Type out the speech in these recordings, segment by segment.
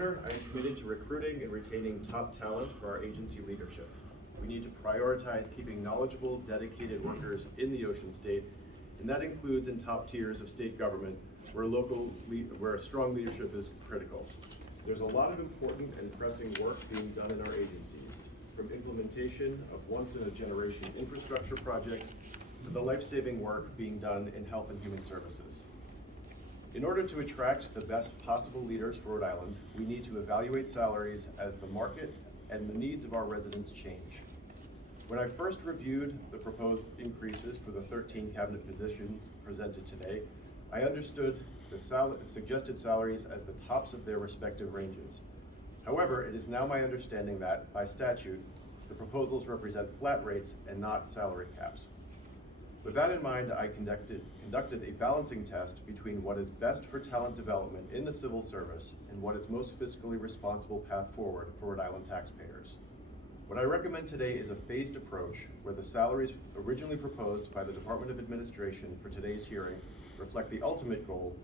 I am committed to recruiting and retaining top talent for our agency leadership. We need to prioritize keeping knowledgeable, dedicated workers in the Ocean State, and that includes in top tiers of state government where strong leadership is critical. There's a lot of important and pressing work being done in our agencies, from implementation of once-in-a-generation infrastructure projects to the life-saving work being done in health and human services. In order to attract the best possible leaders for Rhode Island, we need to evaluate salaries as the market and the needs of our residents change. When I first reviewed the proposed increases for the 13 cabinet positions presented today, I understood the suggested salaries as the tops of their respective ranges. However, it is now my understanding that, by statute, the proposals represent flat rates and not salary caps. With that in mind, I conducted a balancing test between what is best for talent development in the civil service and what is most fiscally responsible path forward for Rhode Island taxpayers. What I recommend today is a phased approach where the salaries originally proposed by the Department of Administration for today's hearing reflect the ultimate goal,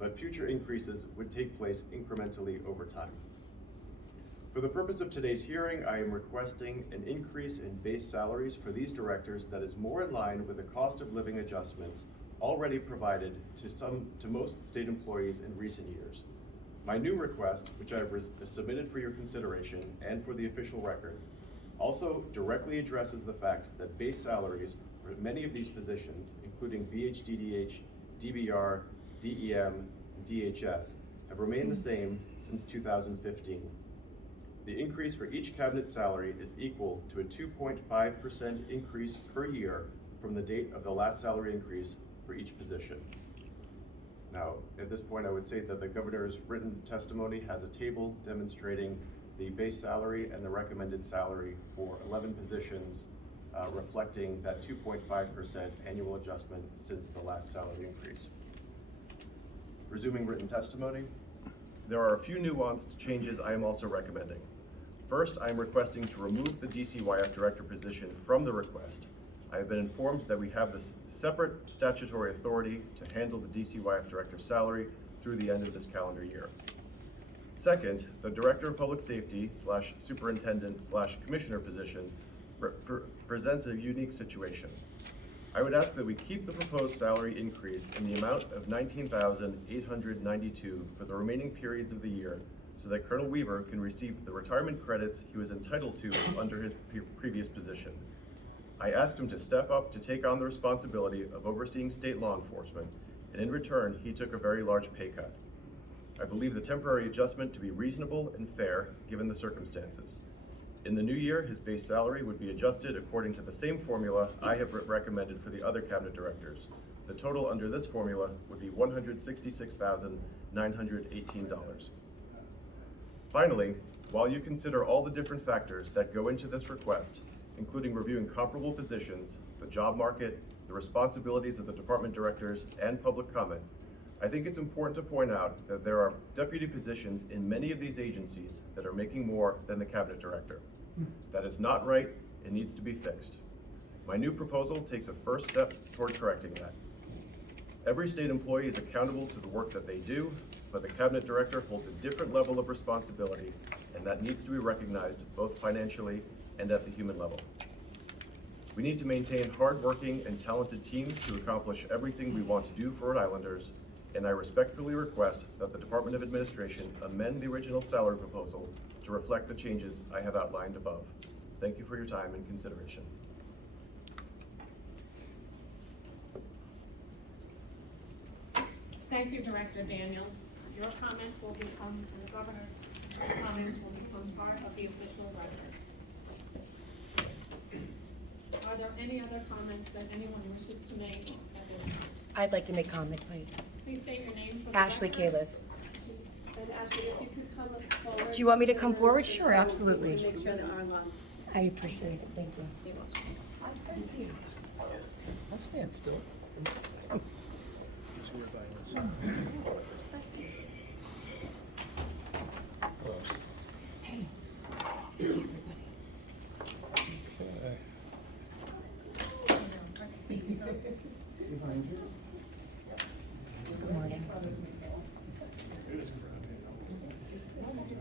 but future increases would take place incrementally over time. For the purpose of today's hearing, I am requesting an increase in base salaries for these directors that is more in line with the cost of living adjustments already provided to most state employees in recent years. My new request, which I have submitted for your consideration and for the official record, also directly addresses the fact that base salaries for many of these positions, including BHDDH, DBR, DEM, and DHS, have remained the same since 2015. The increase for each cabinet salary is equal to a 2.5% increase per year from the date of the last salary increase for each position. Now, at this point, I would say that the governor's written testimony has a table demonstrating the base salary and the recommended salary for 11 positions, reflecting that 2.5% annual adjustment since the last salary increase. Resuming written testimony, there are a few nuanced changes I am also recommending. First, I am requesting to remove the DCYF director position from the request. I have been informed that we have this separate statutory authority to handle the DCYF director's salary through the end of this calendar year. Second, the Director of Public Safety / Superintendent / Commissioner position presents a unique situation. I would ask that we keep the proposed salary increase in the amount of $19,892 for the remaining periods of the year so that Colonel Weaver can receive the retirement credits he was entitled to under his previous position. I asked him to step up to take on the responsibility of overseeing state law enforcement, and in return, he took a very large pay cut. I believe the temporary adjustment to be reasonable and fair given the circumstances. In the new year, his base salary would be adjusted according to the same formula I have recommended for the other cabinet directors. The total under this formula would be $166,918. Finally, while you consider all the different factors that go into this request, including reviewing comparable positions, the job market, the responsibilities of the department directors, and public comment, I think it's important to point out that there are deputy positions in many of these agencies that are making more than the cabinet director. That is not right and needs to be fixed. My new proposal takes a first step toward correcting that. Every state employee is accountable to the work that they do, but the cabinet director holds a different level of responsibility, and that needs to be recognized both financially and at the human level. We need to maintain hardworking and talented teams to accomplish everything we want to do for Rhode Islanders, and I respectfully request that the Department of Administration amend the original salary proposal to reflect the changes I have outlined above. Thank you for your time and consideration. Thank you, Director Daniels. Your comments will become, and the governor's comments will become part of the official record. Are there any other comments that anyone wishes to make at this time? I'd like to make comment, please. Please state your name for the Ashley record. Kalis. And Ashley, if you could come forward. Do you want me to come forward? Sure, absolutely. To make sure that our law. I appreciate it. Thank you. I'll stand still. Hey, nice to see everybody. Good morning.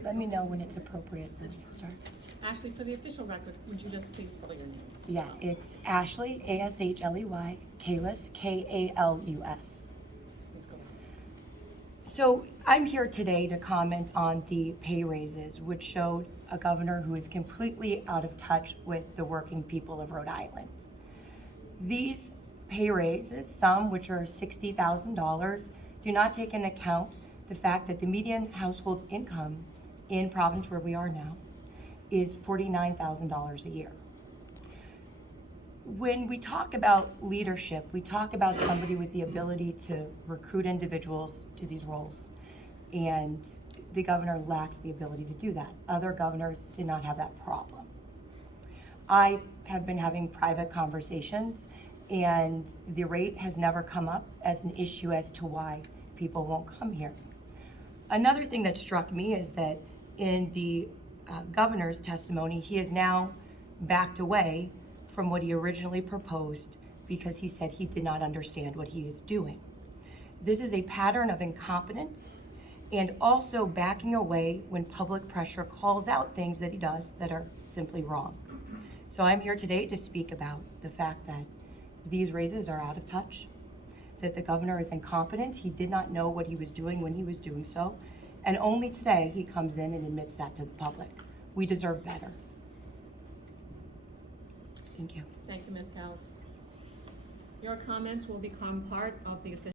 Let me know when it's appropriate, then we'll start. Ashley, for the official record, would you just please spell your name? Yeah, it's Ashley, Ashley, Kalus, Kalus. Please go on. So I'm here today to comment on the pay raises, which showed a governor who is completely out of touch with the working people of Rhode Island. These pay raises, some which are $60,000, do not take into account the fact that the median household income in province where we are now is $49,000 a year. When we talk about leadership, we talk about somebody with the ability to recruit individuals to these roles. And the governor lacks the ability to do that. Other governors did not have that problem. I have been having private conversations, and the rate has never come up as an issue as to why people won't come here. Another thing that struck me is that in the governor's testimony, he has now backed away from what he originally proposed because he said he did not understand what he is doing. This is a pattern of incompetence and also backing away when public pressure calls out things that he does that are simply wrong. So I'm here today to speak about the fact that these raises are out of touch, that the governor is incompetent. He did not know what he was doing when he was doing so, and only today he comes in and admits that to the public. We deserve better. Thank you. Thank you, Ms. Callis. Your comments will become part of the official